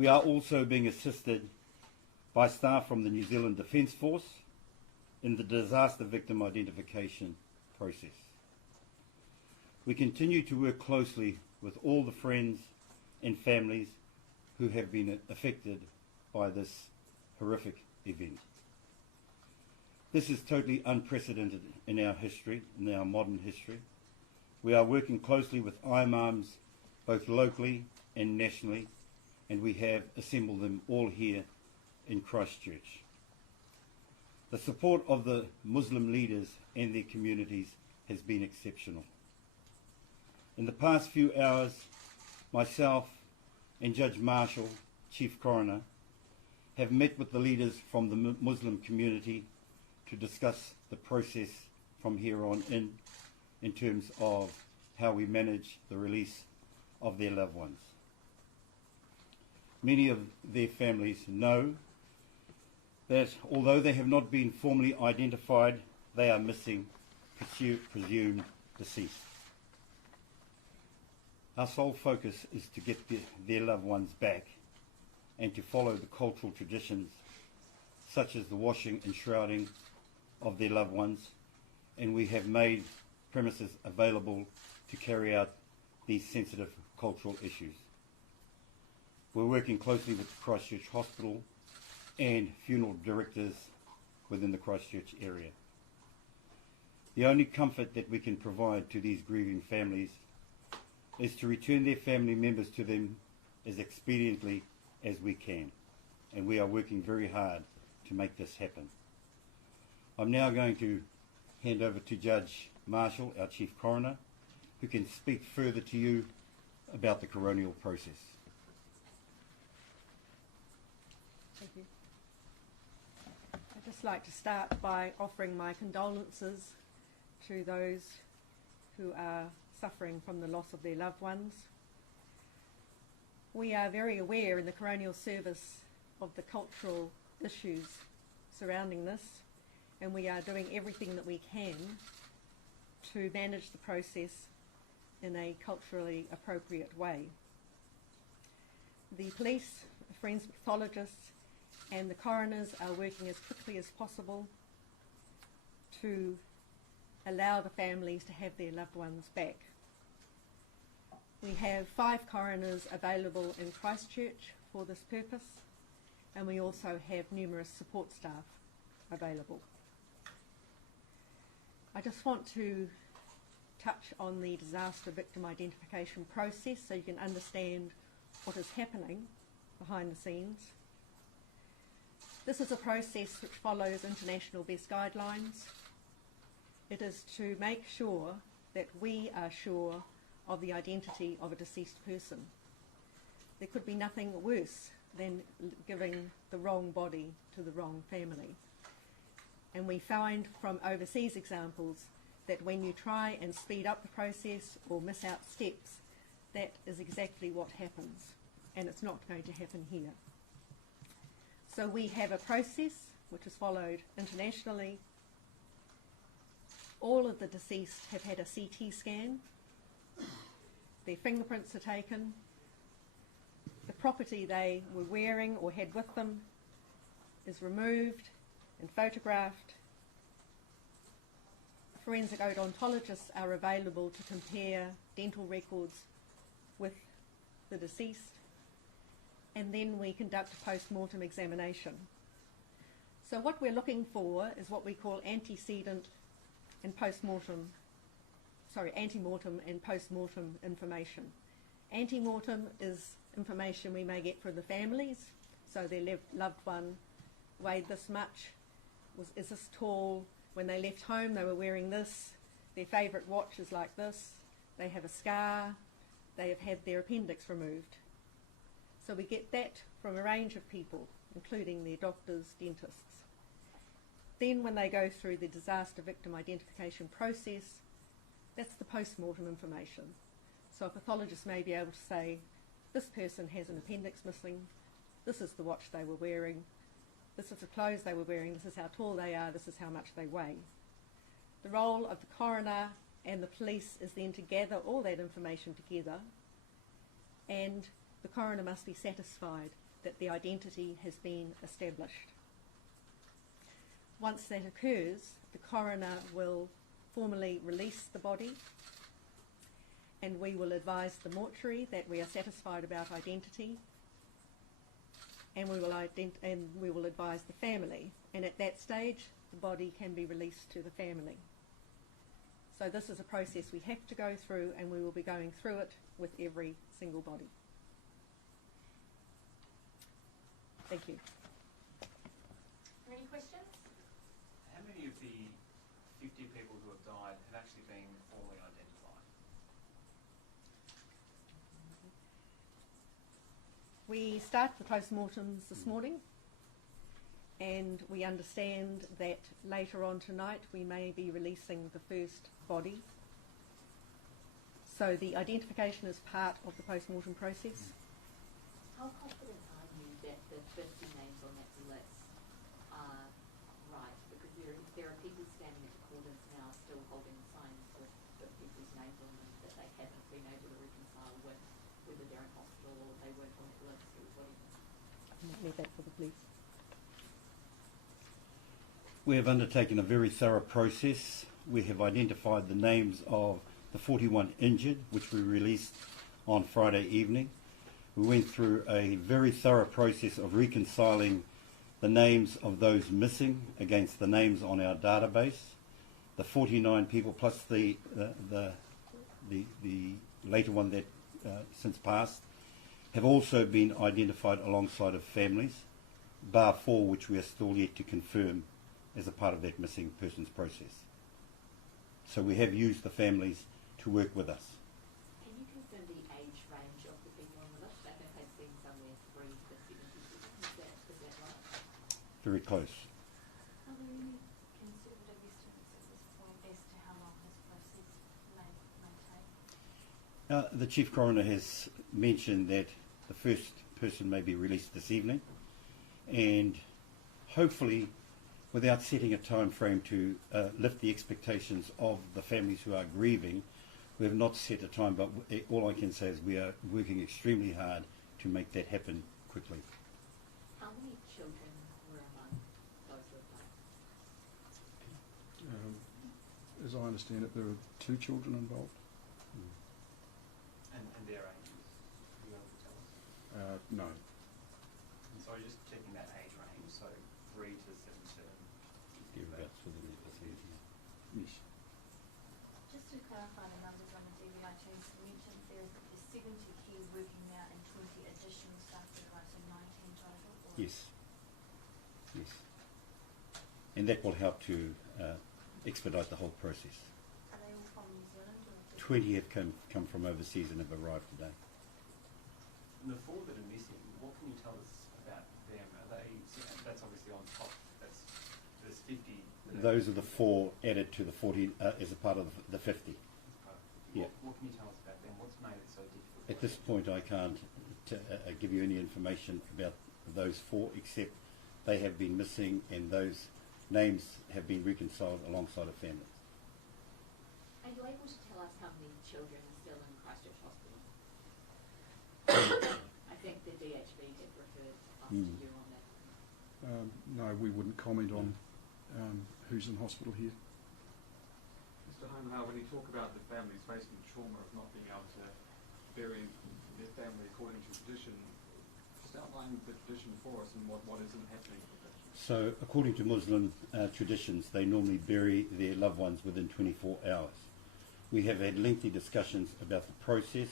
We are also being assisted by staff from the New Zealand Defence Force in the disaster victim identification process. We continue to work closely with all the friends and families who have been affected by this horrific event. This is totally unprecedented in our history, in our modern history. We are working closely with imams, both locally and nationally, and we have assembled them all here in Christchurch. The support of the Muslim leaders and their communities has been exceptional. In the past few hours, myself and Judge Marshall, Chief Coroner, have met with the leaders from the Muslim community to discuss the process from here on in terms of how we manage the release of their loved ones. Many of their families know that although they have not been formally identified, they are missing, presumed deceased. Our sole focus is to get their loved ones back and to follow the cultural traditions such as the washing and shrouding of their loved ones, and we have made premises available to carry out these sensitive cultural issues. We're working closely with the Christchurch Hospital and funeral directors within the Christchurch area. The only comfort that we can provide to these grieving families is to return their family members to them as expediently as we can, and we are working very hard to make this happen. I'm now going to hand over to Judge Marshall, our Chief Coroner, who can speak further to you about the coronial process. Thank you. I'd just like to start by offering my condolences to those who are suffering from the loss of their loved ones. We are very aware in the coronial service of the cultural issues surrounding this, and we are doing everything that we can to manage the process in a culturally appropriate way. The police, forensic pathologists and the coroners are working as quickly as possible to allow the families to have their loved ones back. We have 5 coroners available in Christchurch for this purpose, and we also have numerous support staff available. I just want to touch on the disaster victim identification process so you can understand what is happening behind the scenes. This is a process which follows international best guidelines. It is to make sure that we are sure of the identity of a deceased person. There could be nothing worse than giving the wrong body to the wrong family. And we find from overseas examples that when you try and speed up the process or miss out steps, that is exactly what happens, and it's not going to happen here. So we have a process which is followed internationally. All of the deceased have had a CT scan. Their fingerprints are taken. The property they were wearing or had with them is removed and photographed. Forensic odontologists are available to compare dental records with the deceased, and then we conduct a post-mortem examination. So what we're looking for is what we call antemortem and post-mortem information. Antemortem is information we may get from the families, so their loved one weighed this much, is this tall, when they left home they were wearing this, their favourite watch is like this, they have a scar, they have had their appendix removed. So we get that from a range of people, including their doctors, dentists. Then when they go through the disaster victim identification process, that's the post-mortem information. So a pathologist may be able to say, this person has an appendix missing, this is the watch they were wearing, this is the clothes they were wearing, this is how tall they are, this is how much they weigh. The role of the coroner and the police is then to gather all that information together, and the coroner must be satisfied that the identity has been established. Once that occurs, the coroner will formally release the body, and we will advise the mortuary that we are satisfied about identity, and we will advise the family, and at that stage the body can be released to the family. So this is a process we have to go through, and we will be going through it with every single body. Thank you. Any questions? How many of the 50 people who have died have actually been formally identified? We start the post-mortems this morning, and we understand that later on tonight we may be releasing the first body. So the identification is part of the post-mortem process. How confident are you that the 50 names on that list are right? Because there are people standing at the courthouse now still holding signs with people's names on them that they haven't been able to reconcile with, whether they're in hospital or they weren't on that list or whatever. Leave that for the police. We have undertaken a very thorough process. We have identified the names of the 41 injured, which we released on Friday evening. We went through a very thorough process of reconciling the names of those missing against the names on our database. The 49 people plus the later one that since passed have also been identified alongside of families, bar 4, which we are still yet to confirm as a part of that missing persons process. So we have used the families to work with us. Can you confirm the age range of the people on the list? I think I've seen somewhere 3 to 70 people. Is that right? Very close. Are there any conservative estimates at this point as to how long this process may take? The Chief Coroner has mentioned that the first person may be released this evening, and hopefully, without setting a time frame to lift the expectations of the families who are grieving, we have not set a time, but all I can say is we are working extremely hard to make that happen quickly. How many children were among those who died? As I understand it, there are 2 children involved. And their ages? Are you able to tell us? No. And sorry, just checking that age range, so 3 to 77. Thereabouts within the vicinity. Yes. Just to clarify the numbers on the DVIT, so you mentioned there's 70 here working now and 20 additional staff, right, so 19 total? Or? Yes. Yes. And that will help to expedite the whole process. Are they all from New Zealand? Or 20 have come from overseas and have arrived today. And the 4 that are missing, what can you tell us about them? Are they, that's obviously on top, there's 50. Those are the 4 added to the 40 as a part of the 50. Yeah. What can you tell us about them? What's made it so difficult? At this point I can't give you any information about those 4, except they have been missing and those names have been reconciled alongside of families. Are you able to tell us how many children are still in Christchurch Hospital? I think the DHB had referred us to you on that. No, we wouldn't comment on who's in hospital here. Mr. Homer, when you talk about the families facing the trauma of not being able to bury their family according to tradition, just outline the tradition for us and what isn't happening with that. So according to Muslim traditions, they normally bury their loved ones within 24 hours. We have had lengthy discussions about the process.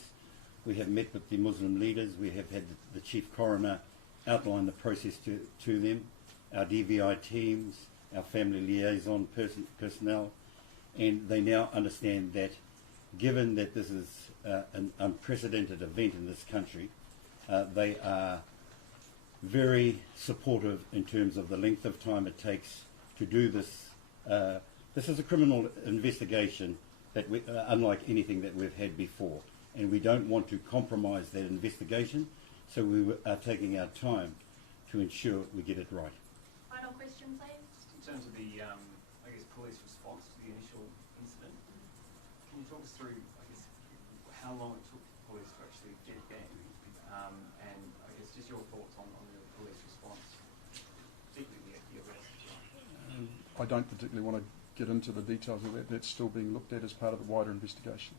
We have met with the Muslim leaders. We have had the Chief Coroner outline the process to them, our DVI teams, our family liaison personnel, and they now understand that given that this is an unprecedented event in this country, they are very supportive in terms of the length of time it takes to do this. This is a criminal investigation that unlike anything that we've had before, and we don't want to compromise that investigation, so we are taking our time to ensure we get it right. final question, please. Just in terms of the, I guess, police response to the initial incident, can you talk us through, I guess, how long it took police to actually get there, and I guess just your thoughts on I don't particularly want to get into the details of that. That's still being looked at as part of the wider investigation.